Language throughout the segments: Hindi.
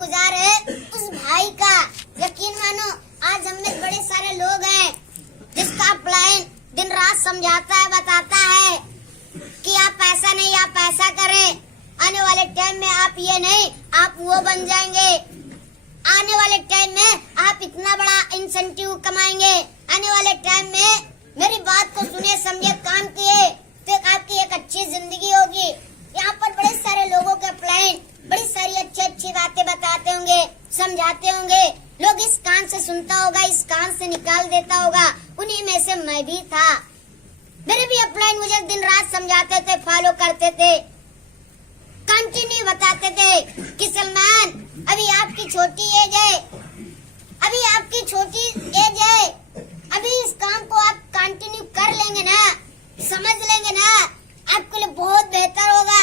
गुजार है उस भाई का। यकीन मानो आज हम में बड़े सारे लोग हैं जिसका प्लान दिन रात समझाता है, बताता है कि आप ऐसा नहीं, आप ऐसा करें, आने वाले टाइम में आप ये नहीं, आप वो बन जाएंगे, आने वाले टाइम में आप इतना बड़ा इंसेंटिव कमाएंगे, आने वाले टाइम में मेरी बात को सुने, समझे, काम किए तो आपकी एक अच्छी जिंदगी होगी। यहाँ पर बड़े सारे लोगों के प्लान, बड़ी सारी अच्छी अच्छी बातें बताते होंगे, समझाते होंगे, लोग इस कान से सुनता होगा, इस कान से निकाल देता होगा। उन्हीं में से मैं भी था। मेरे भी अपलाइन मुझे दिन रात समझाते थे, फॉलो करते थे, कंटिन्यू बताते थे कि सलमान अभी आपकी छोटी एज है, अभी आपकी छोटी एज है, अभी इस काम को आप कंटिन्यू कर लेंगे ना, समझ लेंगे ना, आपके लिए बहुत बेहतर होगा,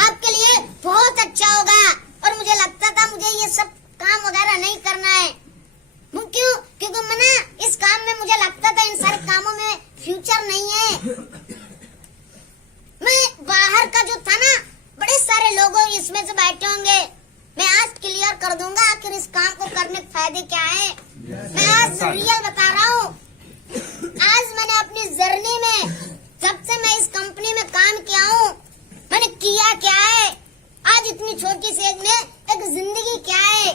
आपके लिए बहुत अच्छा होगा। और मुझे लगता था मुझे ये सब काम वगैरह नहीं करना है। क्यों? क्योंकि मैं इस काम में मुझे लगता था इन सारे कामों में फ्यूचर नहीं है। मैं बाहर का जो था ना, बड़े सारे लोग इसमें से बैठे होंगे, मैं आज क्लियर कर दूंगा आखिर इस काम को करने के फायदे क्या है। मैं आज रियल बता रहा हूँ। आज मैंने अपनी जर्नी में, जब से मैं इस कंपनी में काम किया हूँ, मैंने किया क्या है, आज इतनी छोटी सी एज में एक जिंदगी क्या है।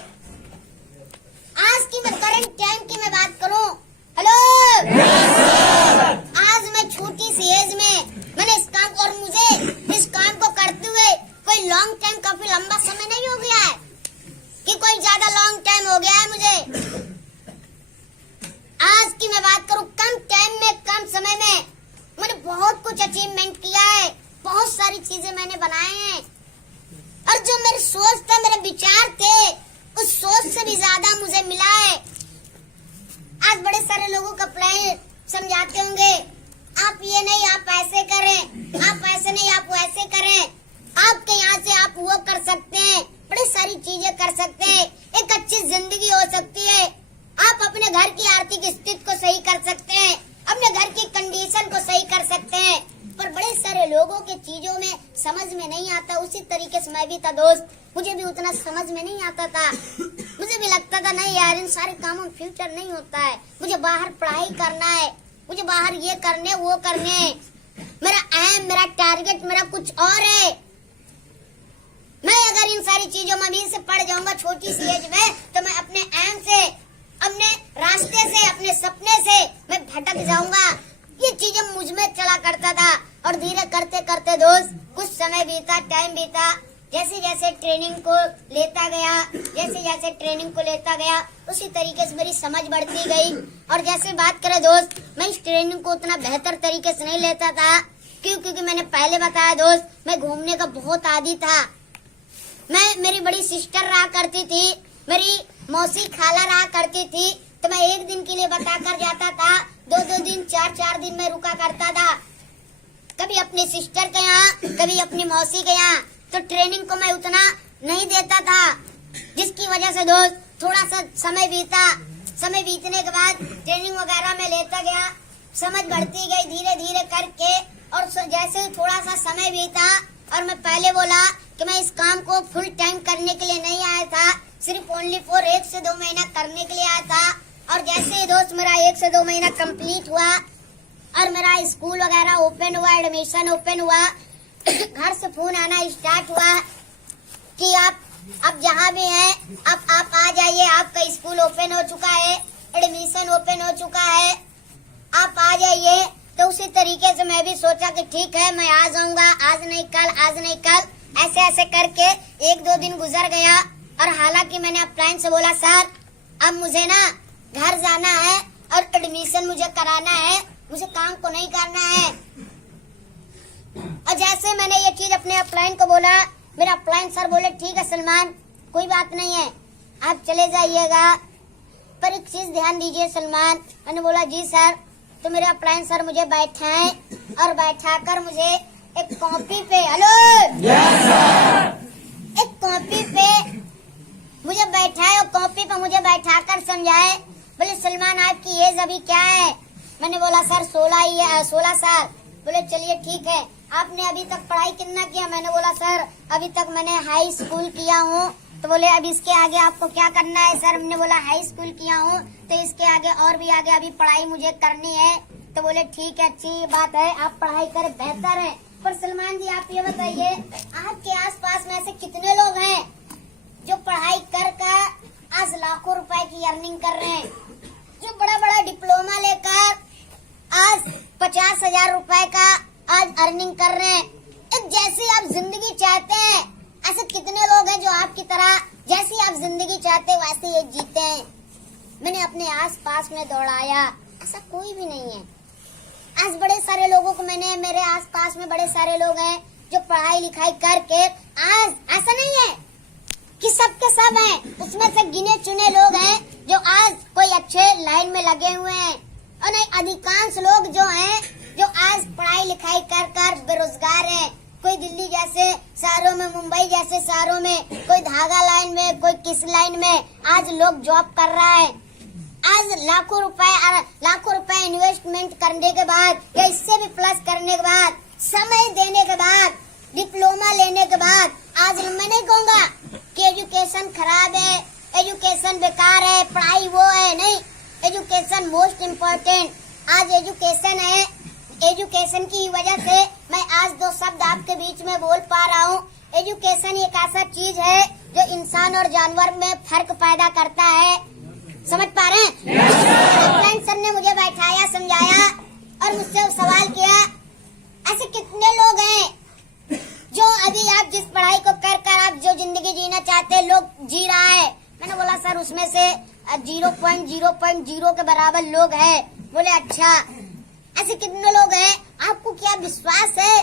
आज की मैं करंट टाइम की मैं बात करूं, हेलो, आज मैं छोटी सी एज में मैंने इस काम को, और मुझे इस काम को करते हुए कोई लॉन्ग टाइम, काफी लंबा समय नहीं हो गया है कि कोई ज्यादा लॉन्ग टाइम हो गया है मुझे। आज की मैं बात करूं, कम टाइम में, कम समय में मैंने बहुत कुछ अचीवमेंट किया है, बहुत सारी चीजें मैंने बनाए हैं। और जो मेरी सोच था, मेरे विचार थे, उस सोच से भी ज्यादा मुझे मिला है। आज बड़े सारे लोगों का प्लान समझाते होंगे, आप ये नहीं, आप ऐसे करें, आप ऐसे नहीं, आप वैसे करें, आपके यहाँ से आप वो कर सकते हैं, बड़ी सारी चीजें कर सकते हैं, एक अच्छी जिंदगी हो सकती है, आप अपने घर की आर्थिक स्थिति को सही कर सकते हैं, अपने घर की कंडीशन को सही कर सकते हैं। पर बड़े सारे लोगों के चीजों में समझ में नहीं आता। उसी तरीके से मैं भी था दोस्त, मुझे भी उतना समझ में नहीं आता था। मुझे भी लगता था नहीं यार, इन सारे कामों में फ्यूचर नहीं होता है, मुझे बाहर पढ़ाई करना है, मुझे बाहर ये करने, वो करने, मेरा एम, मेरा टारगेट, मेरा कुछ और है। मैं अगर इन सारी चीजों में अभी से पढ़ जाऊंगा छोटी सी एज में, तो मैं अपने एम से, अपने रास्ते से, अपने सपने से मैं भटक जाऊंगा। ये चीजें मुझ में चला करता था। और धीरे करते करते दोस्त कुछ समय बीता, टाइम बीता, जैसे जैसे ट्रेनिंग को लेता गया, जैसे जैसे ट्रेनिंग को लेता गया, उसी तरीके से मेरी समझ बढ़ती गई। और जैसे बात करें दोस्त, मैं इस ट्रेनिंग को उतना बेहतर तरीके से नहीं लेता था। क्योंकि मैंने पहले बताया दोस्त, मैं घूमने का बहुत आदी था। मेरी बड़ी सिस्टर रहा करती थी, मेरी मौसी खाला रहा करती थी, तो मैं एक दिन के लिए बता कर जाता था, 2-2 दिन, 4-4 दिन में रुका करता था, कभी अपनी सिस्टर के यहाँ, कभी अपनी मौसी के यहाँ। तो ट्रेनिंग को मैं उतना नहीं देता था, जिसकी वजह से दोस्त थोड़ा सा समय बीता। समय बीतने के बाद ट्रेनिंग वगैरह में लेता गया, समझ बढ़ती गई धीरे धीरे करके। और जैसे थोड़ा सा समय बीता, और मैं पहले बोला कि मैं इस काम को फुल टाइम करने के लिए नहीं आया था, सिर्फ ओनली फॉर 1 से 2 महीना करने के लिए आया था। और जैसे दोस्त मेरा 1 से 2 महीना कंप्लीट हुआ और मेरा स्कूल वगैरह ओपन हुआ, एडमिशन ओपन हुआ, घर से फोन आना स्टार्ट हुआ कि आप जहाँ भी हैं, आप आ जाइए, आपका स्कूल ओपन हो चुका है, एडमिशन ओपन हो चुका है, आप आ जाइए। तो उसी तरीके से मैं भी सोचा कि ठीक है, मैं आ जाऊंगा, आज नहीं कल, आज नहीं कल, ऐसे ऐसे करके 1-2 दिन गुजर गया। और हालांकि मैंने अपलाइन से बोला, सर अब मुझे ना घर जाना है और एडमिशन मुझे कराना है, मुझे काम को नहीं करना है। और जैसे मैंने ये चीज अपने अपलाइन को बोला, मेरा अपलाइन सर बोले ठीक है सलमान, कोई बात नहीं है, आप चले जाइएगा, पर एक चीज ध्यान दीजिए सलमान। मैंने बोला जी सर। तो मेरे अपलाइन सर मुझे बैठाए और बैठाकर मुझे एक कॉपी पे, हेलो, यस सर, एक कॉपी पे मुझे बैठाए और कॉपी पे मुझे बैठाकर समझाए। बोले सलमान आपकी एज अभी क्या है? मैंने बोला सर 16 साल। बोले चलिए ठीक है, आपने अभी तक पढ़ाई कितना किया? मैंने बोला सर अभी तक मैंने हाई स्कूल किया हूँ तो बोले अब इसके आगे आपको क्या करना है सर? हमने बोला हाई स्कूल किया हूँ तो इसके आगे और भी आगे अभी पढ़ाई मुझे करनी है। तो बोले ठीक है, अच्छी बात है, आप पढ़ाई करें, बेहतर है। पर सलमान जी आप ये बताइए, आपके आसपास में ऐसे कितने लोग हैं जो पढ़ाई कर आज लाखों रुपए की अर्निंग कर रहे हैं, जो बड़ा बड़ा डिप्लोमा लेकर आज 50,000 रुपए का आज अर्निंग कर रहे हैं। एक जैसी आप जिंदगी चाहते हैं, ऐसे कितने लोग हैं जो आपकी तरह जैसी आप जिंदगी चाहते हैं वैसे ये जीते हैं। मैंने अपने आसपास में दौड़ाया, ऐसा कोई भी नहीं है। आज बड़े सारे लोगों को मैंने, मेरे आसपास में बड़े सारे लोग हैं जो पढ़ाई लिखाई करके आज, ऐसा नहीं है कि सब के सब हैं, उसमें से गिने चुने लोग हैं जो आज कोई अच्छे लाइन में लगे हुए हैं, और नहीं अधिकांश लोग जो हैं जो आज पढ़ाई लिखाई कर बेरोजगार हैं। कोई दिल्ली जैसे शहरों में, मुंबई जैसे शहरों में, कोई धागा लाइन में, कोई किस लाइन में आज लोग जॉब कर रहा है। आज लाखों रुपए इन्वेस्टमेंट करने के बाद या इससे भी प्लस करने के बाद, समय देने के बाद, डिप्लोमा लेने के बाद, आज मैं नहीं कहूँगा कि एजुकेशन खराब है, एजुकेशन बेकार है, पढ़ाई वो है, नहीं, एजुकेशन मोस्ट इम्पोर्टेंट। आज एजुकेशन है, एजुकेशन की वजह से मैं आज 2 शब्द आपके बीच में बोल पा रहा हूँ। एजुकेशन एक ऐसा चीज है जो इंसान और जानवर में फर्क पैदा करता है। समझ पा रहे हैं? फ्रेंड सर ने मुझे बैठाया, समझाया और मुझसे सवाल किया, ऐसे कितने लोग हैं जो अभी आप जिस पढ़ाई को कर आप जो जिंदगी जीना चाहते हैं लोग जी रहा है। मैंने बोला सर उसमें से 0.0.0 के बराबर लोग हैं। बोले अच्छा, ऐसे कितने लोग हैं? आपको क्या विश्वास है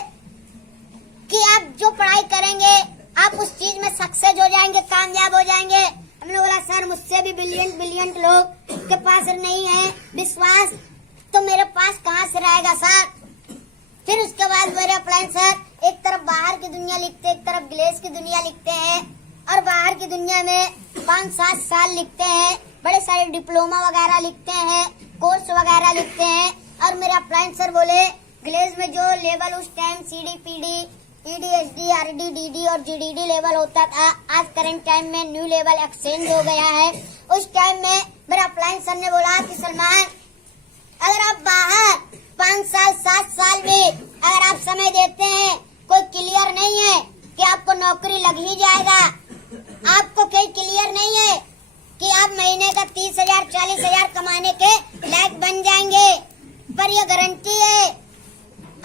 कि आप जो पढ़ाई करेंगे आप उस चीज में सक्सेस हो जाएंगे, कामयाब हो जाएंगे? हमने बोला सर मुझसे भी बिलियन लोग के पास नहीं है विश्वास, तो मेरे पास कहाँ से रहेगा सर? फिर उसके बाद मेरे फ्रेंड सर एक तरफ बाहर की दुनिया लिखते हैं, एक तरफ ग्लेस की दुनिया लिखते हैं, और बाहर की दुनिया में 5-7 साल लिखते हैं, बड़े सारे डिप्लोमा वगैरह लिखते हैं, कोर्स वगैरह लिखते हैं। और मेरा फ्रेंड सर बोले ग्लेस में जो लेवल उस time CDPD, EDHD, RD, DD और GDD लेवल होता था, आज करंट टाइम में न्यू लेवल एक्सचेंज हो गया है। उस टाइम में मेरा फ्रेंड सर ने बोला कि सलमान, अगर आप बाहर 5 साल 7 साल भी अगर आप समय देते हैं, कोई क्लियर नहीं है कि आपको नौकरी लग ही जाएगा, आपको कोई क्लियर नहीं है कि आप महीने का 30,000 40,000 कमाने के लायक बन जाएंगे, पर यह गारंटी है,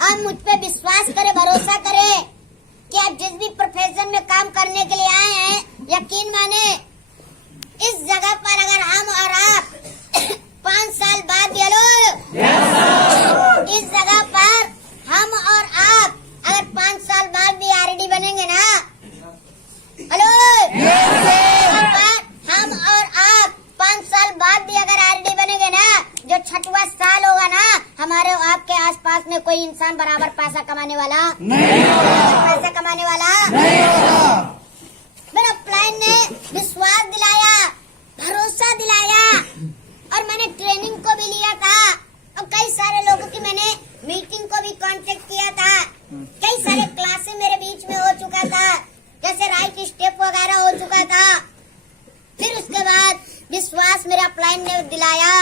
आप मुझ पे विश्वास करें, भरोसा करें कि आप जिस भी प्रोफेशन में काम करने के लिए आए हैं, यकीन माने इस जगह पर अगर हम और आप 5 साल बाद भी, इस जगह पर हम और आप अगर 5 साल बाद भी RD बनेंगे ना, हेलो, हम और आप 5 साल बाद भी अगर RD बनेंगे ना, जो 6वां साल होगा ना, हमारे आपके आसपास में कोई इंसान बराबर पैसा कमाने वाला नहीं होगा, पैसा कमाने वाला नहीं होगा। मेरा प्लान ने विश्वास दिलाया, भरोसा दिलाया, और मैंने ट्रेनिंग को भी लिया था, और कई सारे लोगों की मैंने मीटिंग को भी कांटेक्ट किया था, कई सारे क्लासेस मेरे बीच में हो चुका था, जैसे राइट स्टेप वगैरह हो चुका था। फिर उसके बाद विश्वास मेरा प्लान ने दिलाया,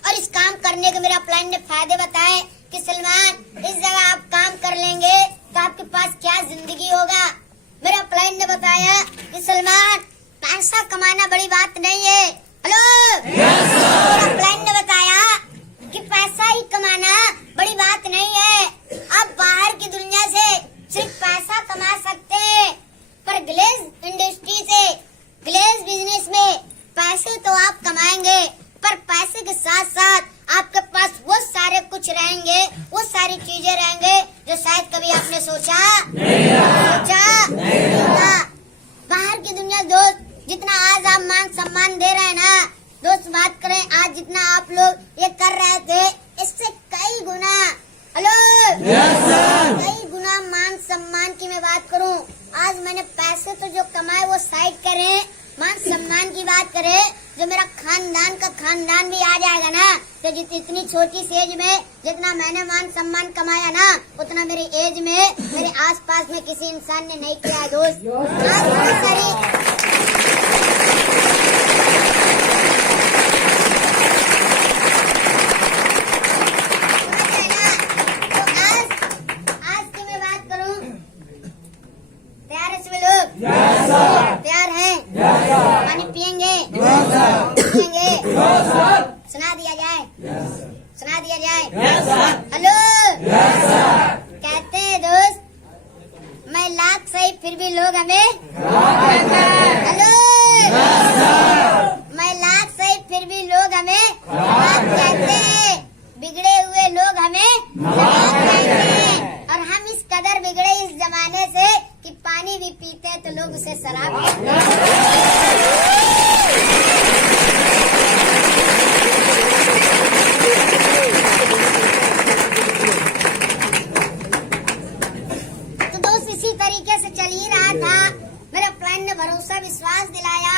और इस काम करने के मेरा प्लान ने फायदे बताए कि सलमान इस जगह आप काम कर लेंगे तो आपके पास क्या जिंदगी होगा। मेरा प्लान ने बताया कि सलमान पैसा कमाना बड़ी बात नहीं है, हेलो, मेरा प्लान ने बताया कि पैसा ही कमाना बड़ी बात नहीं है, आप बाहर की दुनिया से सिर्फ पैसा कमा सकते हैं, पर ग्लेस इंडस्ट्री से, ग्लेस बिजनेस में पैसे तो आप कमाएंगे, पर पैसे के साथ साथ आपके पास वो सारे कुछ रहेंगे, वो सारी चीजें रहेंगे जो शायद कभी आपने सोचा बाहर की दुनिया दोस्त, जितना आज आप मान सम्मान दे रहे हैं ना दोस्त, बात करें आज जितना आप लोग ये कर रहे थे, इससे कई गुना, हेलो, कई गुना मान सम्मान की मैं बात करूं, आज मैंने पैसे तो जो कमाए वो साइड करें, मान सम्मान की बात करें, जो मेरा खानदान का खानदान भी आ जाएगा ना, तो इतनी छोटी सी एज में जितना मैंने मान सम्मान कमाया ना, उतना मेरी एज में मेरे आसपास में किसी इंसान ने नहीं किया है दोस्त। आज बड़ी सारी आए? Yes sir. Hello, yes sir. कहते हैं दोस्त, मैं लाख सही फिर भी लोग हमें हेलो, मैं लाख सही फिर भी लोग हमें खराब कहते हैं, बिगड़े हुए लोग हमें खराब कहते हैं, और हम इस कदर बिगड़े इस जमाने से कि पानी भी पीते हैं तो लोग उसे शराब कहते हैं। तो दोस्त इसी तरीके से चल ही रहा था। मेरे अपलाइन ने भरोसा विश्वास दिलाया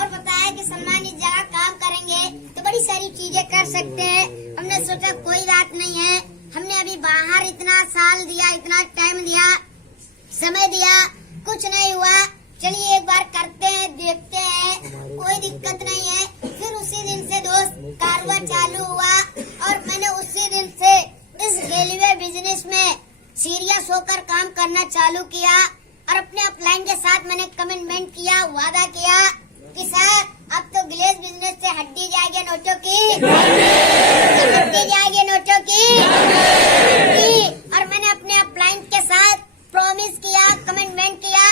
और बताया कि सलमान इस जगह काम करेंगे तो बड़ी सारी चीजें कर सकते हैं। हमने सोचा कोई बात नहीं है, हमने अभी बाहर इतना साल दिया, इतना टाइम दिया, समय दिया, कुछ नहीं हुआ, चलिए एक बार करते हैं, देखते हैं, कोई दिक्कत नहीं है। फिर उसी दिन से दोस्त कारवा चालू हुआ और मैंने उसी दिन से इस रेलवे बिजनेस में सीरियस होकर काम करना चालू किया और अपने अपलाइन के साथ मैंने कमिटमेंट किया, वादा किया कि सर अब तो ग्लेज बिजनेस से हड्डी जाएगी नोटों की, हड्डी जाएगी नोटों की। और मैंने अपने अपलाइन के साथ प्रॉमिस किया, कमिटमेंट किया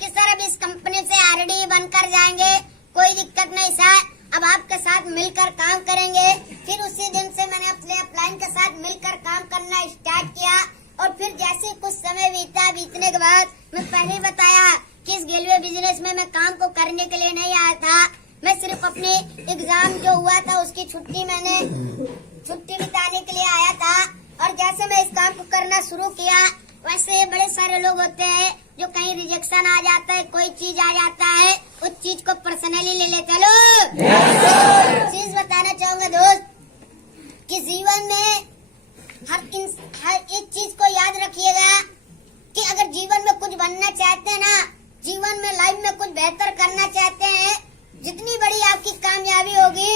कि सर अब इस कंपनी से आरडी बनकर जाएंगे, कोई दिक्कत नहीं सर, अब आपके साथ मिलकर काम करेंगे। फिर उसी दिन से मैंने अपने अपलाइन के साथ मिलकर काम करना स्टार्ट किया और फिर जैसे कुछ समय बीतने के बाद मैं पहले ही बताया कि इस रेलवे बिजनेस में मैं काम को करने के लिए नहीं आया था, मैं सिर्फ अपने एग्जाम जो हुआ था उसकी छुट्टी बिताने के लिए आया था। और जैसे मैं इस काम को करना शुरू किया वैसे बड़े सारे लोग होते हैं जो कहीं रिजेक्शन आ जाता है, कोई चीज आ जाता है, उस चीज को पर्सनली ले लेते लो। चीज बताना चाहूंगा दोस्त कि जीवन में हर एक चीज को याद रखिएगा कि अगर जीवन में कुछ बनना चाहते हैं ना, जीवन में लाइफ में कुछ बेहतर करना चाहते हैं, जितनी बड़ी आपकी कामयाबी होगी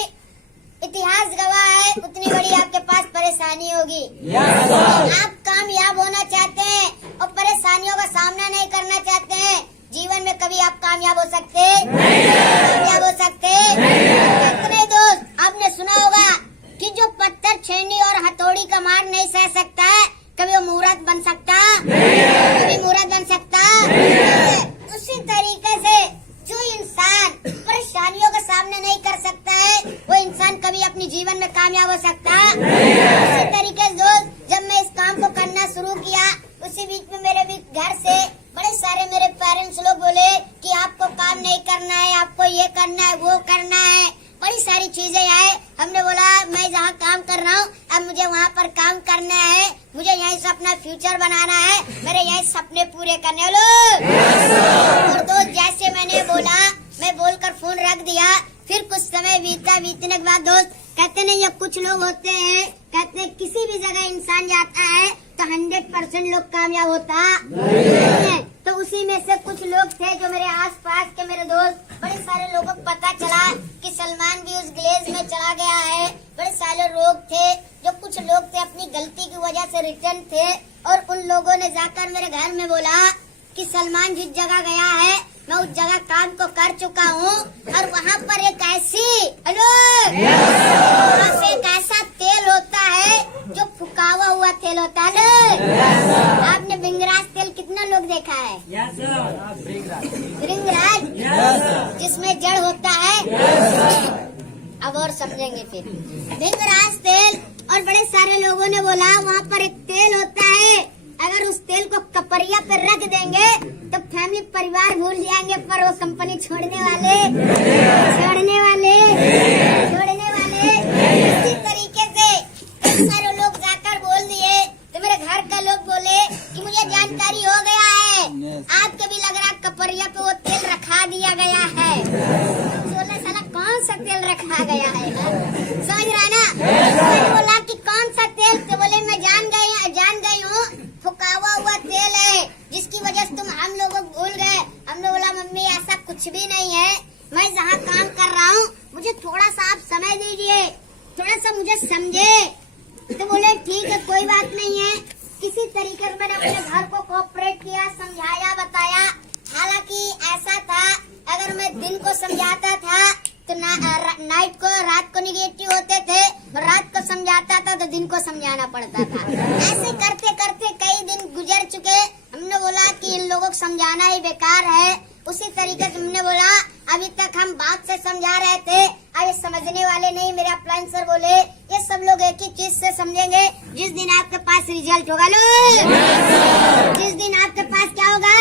इतिहास गवाह है उतनी बड़ी आपके पास परेशानी होगी। आप कामयाब होना चाहते हैं और परेशानियों का सामना नहीं करना चाहते हैं, जीवन में कभी आप कामयाब हो सकते कामयाब हो सकते कितने दोस्त आपने सुना होगा कि जो पत्थर छेनी और हथौड़ी का मार नहीं सह सकता है कभी वो मूर्त बन सकता, कभी मूर्त बन सकता। उसी तरीके से जो इंसान परेशानियों का सामना नहीं कर सकता है वो इंसान कभी अपने जीवन में कामयाब हो सकता। उसी तरीके से दोस्त जब मैं इस काम को करना शुरू किया उसी बीच में मेरे भी घर से बड़े सारे मेरे पेरेंट्स लोग बोले कि आपको काम नहीं करना है, आपको ये करना है, वो करना है, बड़ी सारी चीजें आए। हमने बोला मैं जहाँ काम कर रहा हूँ अब मुझे वहाँ पर काम करना है, मुझे यहीं से अपना फ्यूचर बनाना है, मेरे यहीं सपने पूरे करने लो। और दोस्त जैसे मैंने बोला मैं बोलकर फोन रख दिया। फिर कुछ समय बीतने के बाद दोस्त कहते नहीं, अब कुछ लोग होते हैं कहते हैं किसी भी जगह इंसान जाता है तो 100% लोग कामयाब होता है। तो उसी में से कुछ लोग थे जो मेरे आसपास के मेरे दोस्त, बड़े सारे लोगों को पता चला कि सलमान भी उस ग्लेज में चला गया है। बड़े सारे लोग थे जो कुछ लोग थे अपनी गलती की वजह से रिटर्न थे और उन लोगों ने जाकर मेरे घर में बोला कि सलमान जिस जगह गया है मैं उस जगह काम को कर चुका हूँ और वहाँ पर एक ऐसी वहाँ पे एक ऐसा तेल होता है जो फुकावा हुआ तेल होता है। आपने बिंगराज तेल कितना लोग देखा है? बिंगराज जिसमें जड़ होता है। अब और समझेंगे फिर बिंगराज तेल। और बड़े सारे लोगों ने बोला वहाँ पर एक तेल होता है, अगर उस तेल को कपड़िया पे रख देंगे तो फैमिली परिवार भूल जाएंगे पर वो कंपनी छोड़ने वाले। इसी तरीके से सारे लोग जाकर बोल दिए तो मेरे घर का लोग बोले कि मुझे जानकारी हो गया है, आपके भी लग रहा कपड़िया पे वो तेल रखा दिया गया है। बोला साला कौन सा तेल रखा गया है? समझ रहा है ना? मैंने बोला कि कौन सा तेल? तो बोले मैं जान गई हूँ, फुकावा हुआ तेल है जिसकी वजह से तुम हम लोगों को भूल गए। हमने बोला मम्मी ऐसा कुछ भी नहीं है, मैं जहाँ काम कर रहा हूँ मुझे थोड़ा सा आप समय दीजिए, थोड़ा सा मुझे समझे। तो बोले ठीक है कोई बात नहीं है। किसी तरीके से मैंने अपने घर को कोऑपरेट किया, समझाया, बताया। हालांकि ऐसा था अगर मैं दिन को समझाता था तो नाइट को रात को निगेटिव होते थे, रात को समझाता था तो दिन को समझाना पड़ता था। ऐसे करते करते कई दिन गुजर चुके। हमने बोला कि इन लोगों को समझाना ही बेकार है। उसी तरीके से हमने बोला अभी तक हम बात से समझा रहे थे, अब समझने वाले नहीं। मेरे अपलाइन सर बोले ये सब लोग एक ही चीज से समझेंगे, जिस दिन आपके पास रिजल्ट होगा। लो जिस दिन आपके पास क्या होगा,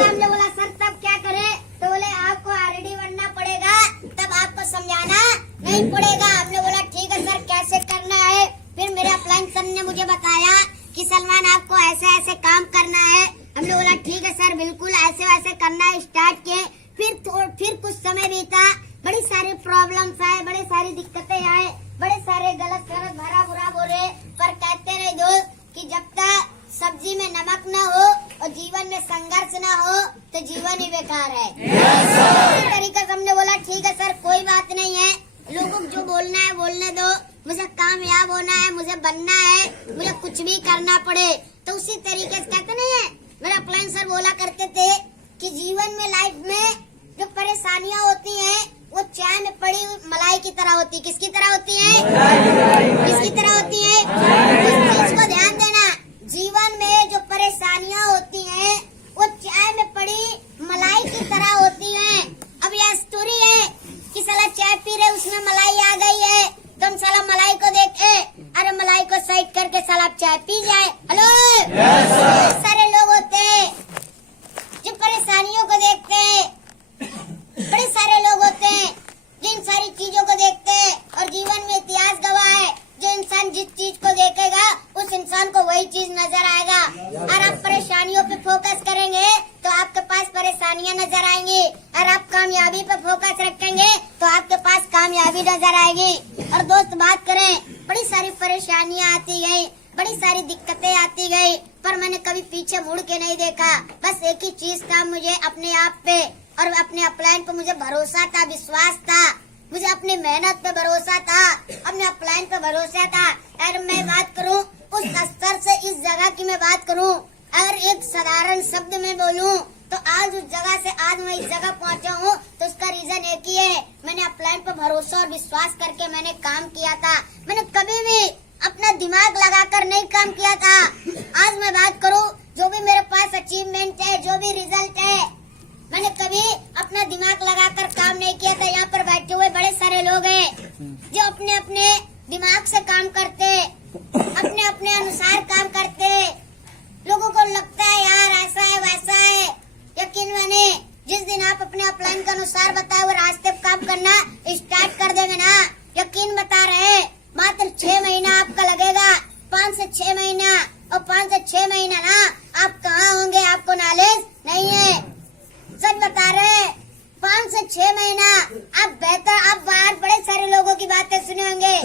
हमने बोला सर तब क्या करें, तो बोले आपको आरडी बनना पड़ेगा, तब आपको समझाना नहीं पड़ेगा। हमने बोला ठीक है सर, कैसे करना है। फिर मेरे अपलाइन सर ने मुझे बताया कि सलमान आपको ऐसे ऐसे काम करना है। हमने बोला ठीक है सर, बिल्कुल ऐसे वैसे करना है। स्टार्ट किए। फिर कुछ समय बीता, बड़ी सारी प्रॉब्लम्स आए, बड़े सारी दिक्कतें आए, बड़े सारे गलत गलत भरा बुरा बोले। पर कहते रहे दोस्त कि जब तक सब्जी में नमक न हो और जीवन में संघर्ष न हो तो जीवन ही बेकार है। इसी तरीके से हमने बोला ठीक है सर, कोई बात नहीं है, लोगों को जो बोलना है बोलने दो, मुझे कामयाब होना है, मुझे बनना है, मुझे कुछ भी करना पड़े। तो उसी तरीके से कहते नहीं है, मेरा अपलाइन सर बोला करते थे कि जीवन में लाइफ में जो परेशानियां होती हैं वो चाय में पड़ी मलाई की तरह होती है। किसकी तरह होती है? किसकी तरह होती है? इस चीज को ध्यान देना, जीवन में जो परेशानियां होती हैं वो चाय में पड़ी मलाई की तरह होती हैं। अब यह स्टोरी है कि साला चाय पी रहे, उसमें मलाई आ गई है, तो हम साला मलाई को देखे, अरे मलाई को साइड करके साला चाय पी जाए। हेलो, सारे लोग होते हैं जो परेशानियों को देखते हैं, बड़े सारे लोग होते हैं जिन सारी चीजों को देखते हैं। और जीवन में इतिहास गवाह है, जो इंसान जिस चीज को देखेगा उस इंसान को वही चीज नजर आएगा। और आप परेशानियों पे फोकस करेंगे तो आपके पास परेशानियां नजर आएंगी, और आप कामयाबी पे फोकस रखेंगे तो आपके पास कामयाबी नजर आएगी। और दोस्त बात करें, बड़ी सारी परेशानियां आती गई, बड़ी सारी दिक्कतें आती गई, पर मैंने कभी पीछे मुड़ के नहीं देखा। बस एक ही चीज था, मुझे अपने आप पे और अपने अपलाइन पे मुझे भरोसा था, विश्वास था, मुझे अपनी मेहनत पे भरोसा था, अपने अपलाइन पे भरोसा था। और मैं बात करूं उस स्तर से इस जगह की मैं बात करूं, अगर एक साधारण शब्द में बोलूं तो आज उस जगह से आज मैं इस जगह पहुंचा हूं तो उसका रीजन एक ही है, मैंने अपलाइन पे भरोसा और विश्वास करके मैंने काम किया था। मैंने कभी भी अपना दिमाग लगाकर नहीं काम किया था। आज मैं बात करूं, जो भी मेरे पास अचीवमेंट है, जो भी रिजल्ट है, मैंने कभी अपना दिमाग लगाकर काम नहीं किया था। यहाँ पर बैठे हुए बड़े सारे लोग हैं जो अपने अपने दिमाग से काम करते, अपने अपने अनुसार काम करते। लोगों को लगता है यार ऐसा है वैसा है, यकीन माने जिस दिन आप अपने अपलाइन के अनुसार बताए वो रास्ते पे काम करना स्टार्ट कर देंगे ना, यकीन बता रहे मात्र 6 महीना आपका लगेगा, 5 से 6 महीना। और 5 से 6 महीना ना आप कहाँ होंगे आपको नॉलेज नहीं है, सच बता रहे। 5 से 6 महीना आप बेहतर, आप बाहर बड़े सारे लोगों की बातें सुने होंगे,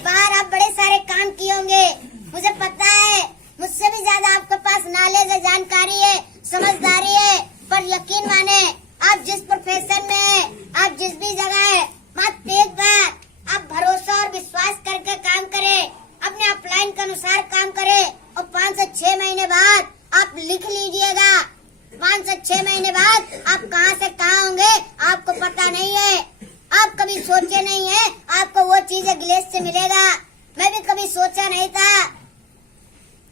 बाहर आप बड़े सारे काम किए होंगे, मुझे पता है, मुझसे भी ज्यादा आपके पास नॉलेज है, जानकारी है, समझदारी है। पर यकीन माने आप जिस प्रोफेशन में है, आप जिस भी जगह है, मात्र एक बार आप भरोसा और विश्वास करके काम करें, अपने अपलाइन के अनुसार काम करें, और 5 से 6 महीने बाद आप लिख लीजिएगा, 5 से 6 महीने बाद आप कहां से कहां होंगे आपको पता नहीं है, आप कभी सोचे नहीं है आपको वो चीज ग्लेस से मिलेगा। मैं भी कभी सोचा नहीं था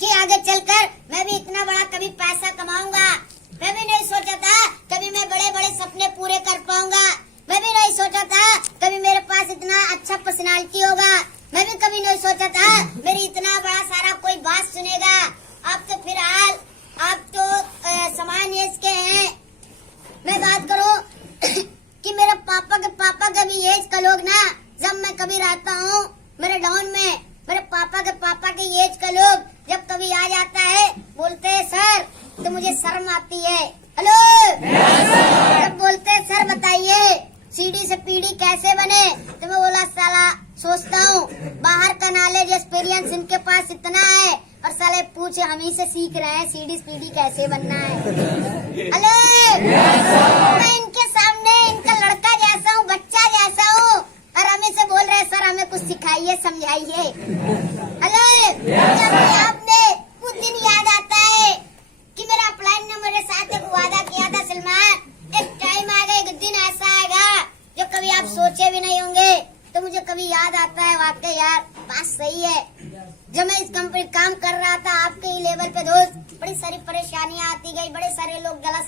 कि आगे चलकर मैं भी इतना बड़ा कभी पैसा कमाऊंगा, मैं भी नहीं सोचा था कभी मैं बड़े बड़े सपने पूरे कर पाऊंगा, मैं भी नहीं सोचा था कभी मेरे पास इतना अच्छा पर्सनालिटी होगा, मैं भी कभी नहीं सोचा था मेरी इतना बड़ा सारा कोई बात सुनेगा। आप तो फिलहाल आप तो समान एज के हैं। मैं बात करूं कि मेरे पापा के भी एज का लोग ना, जब मैं कभी रहता हूं मेरे डाउन में, मेरे पापा के एज का लोग जब कभी आ जाता है बोलते हैं सर, तो मुझे शर्म आती है। हेलो, जब बोलते हैं सर बताइए सीढ़ी से पीढ़ी कैसे बने, तो मैं बोला साला सोचता हूँ बाहर का नॉलेज एक्सपीरियंस इनके पास इतना है, और साले पूछे हम ही से सीख रहे हैं सीढ़ी से पीढ़ी कैसे बनना है। अले मैं इनके सामने इनका लड़का जैसा हूँ, बच्चा जैसा हूँ, और हमें से बोल रहे हैं सर हमें कुछ सिखाइए समझाइए। अले अपने आप में कुछ दिन याद आता है कि मेरा अपलाइन ने मेरे साथ एक वादा किया था, सलमान एक टाइम आएगा, एक दिन ऐसा आएगा जो कभी आप सोचे भी नहीं होंगे। तो मुझे कभी याद आता है, वाकई यार बात सही है। जब मैं इस कंपनी काम कर रहा था आपके ही लेवल पे दोस्त, बड़ी सारी परेशानियां आती गई, बड़े सारे लोग गलत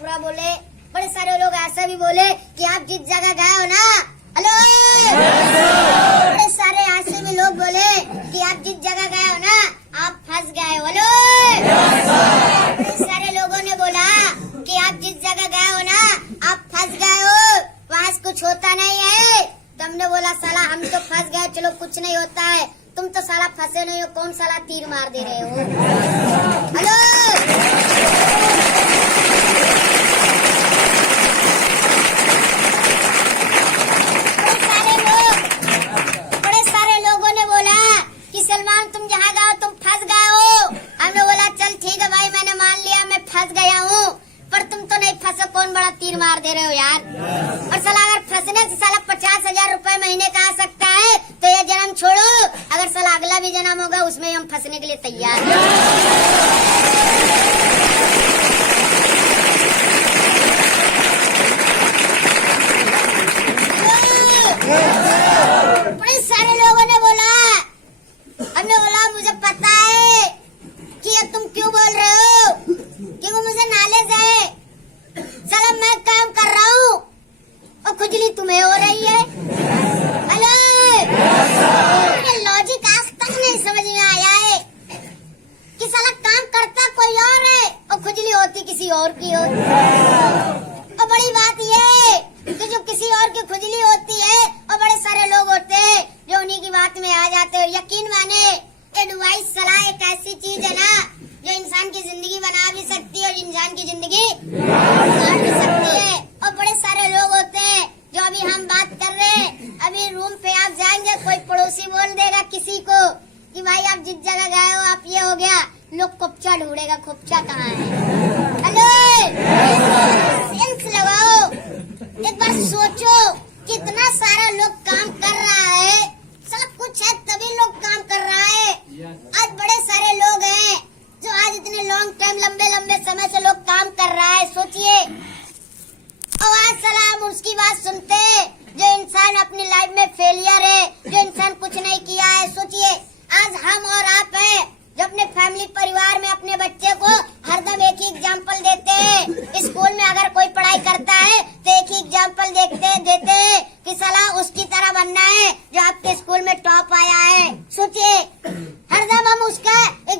बुरा बोले, बड़े सारे लोग ऐसा भी बोले कि आप जिस जगह गए हो ना, हेलो, बड़े सारे ऐसे भी लोग बोले कि आप जिस जगह गए हो ना आप फंस गए हो। हेलो, बड़े सारे लोगों ने बोला कि आप जिस जगह गए हो ना आप फंस गए हो, वहां कुछ होता नहीं है। तो हमने बोला साला हम तो फंस गए, चलो कुछ नहीं होता है, तुम तो साला फंसे नहीं हो, कौन साला तीर मार दे रहे हो। हेलो, बड़े सारे लोगों ने बोला कि सलमान तुम जहाँ गए तुम फंस गए हो। हमने बोला चल ठीक है भाई, मैंने मान लिया मैं फंस गया हूँ, पर तुम तो नहीं फंसे, कौन बड़ा तीर मार दे रहे हो यार। और साला अगर फंसने से साला 50,000 रुपए महीने का आ सकता है तो ये जन्म छोड़ो, अगर साला अगला भी जन्म होगा उसमें हम फंसने के लिए तैयार हैं। बड़े सारे लोगों ने बोला, हमने बोला मुझे पता है कि अब तुम क्यों बोल रहे हो, कि वो मुझे नॉलेज है। साला मैं काम कर रहा हूँ और खुजली तुम्हें हो रही है। हेलो, मुझे लॉजिक आज तक नहीं समझ में आया है कि साला काम करता कोई और है और खुजली होती किसी और की हो। और बड़ी बात ये है कि जो किसी और की खुजली होती है और बड़े सारे लोग होते हैं जो उन्हीं की बात में आ जाते हैं। यकीन माने एडवाइस सलाह एक ऐसी चीज है ना जो इंसान की जिंदगी बना भी सकती है और इंसान की जिंदगी बिगाड़ भी सकती है। और बड़े सारे लोग होते हैं जो अभी हम बात कर रहे हैं, अभी रूम पे आप जाएंगे कोई पड़ोसी बोल देगा किसी को कि भाई आप जिस जगह गए हो आप ये हो गया, लोग खोपचा ढूंढेगा, खोपचा कहाँ है। हेलो, सेंस लगाओ, एक बार सोचो कितना सारा लोग काम कर रहा है, सब कुछ है तभी लोग काम कर रहा है। आज बड़े सारे लोग हैं जो आज इतने लॉन्ग टाइम लंबे समय से लोग काम कर रहा है। सोचिए, और आज साला हम उसकी बात सुनते हैं जो इंसान अपनी लाइफ में फेलियर है, जो इंसान कुछ नहीं किया है। सोचिए आज हम और आप हैं जो अपने फैमिली परिवार में अपने बच्चे को हरदम एक ही एग्जाम्पल देते हैं। स्कूल में अगर कोई पढ़ाई करता है तो एक ही एग्जाम्पल देते हैं कि साला उसकी तरह बनना है जो आपके स्कूल में टॉप आया है। सोचिए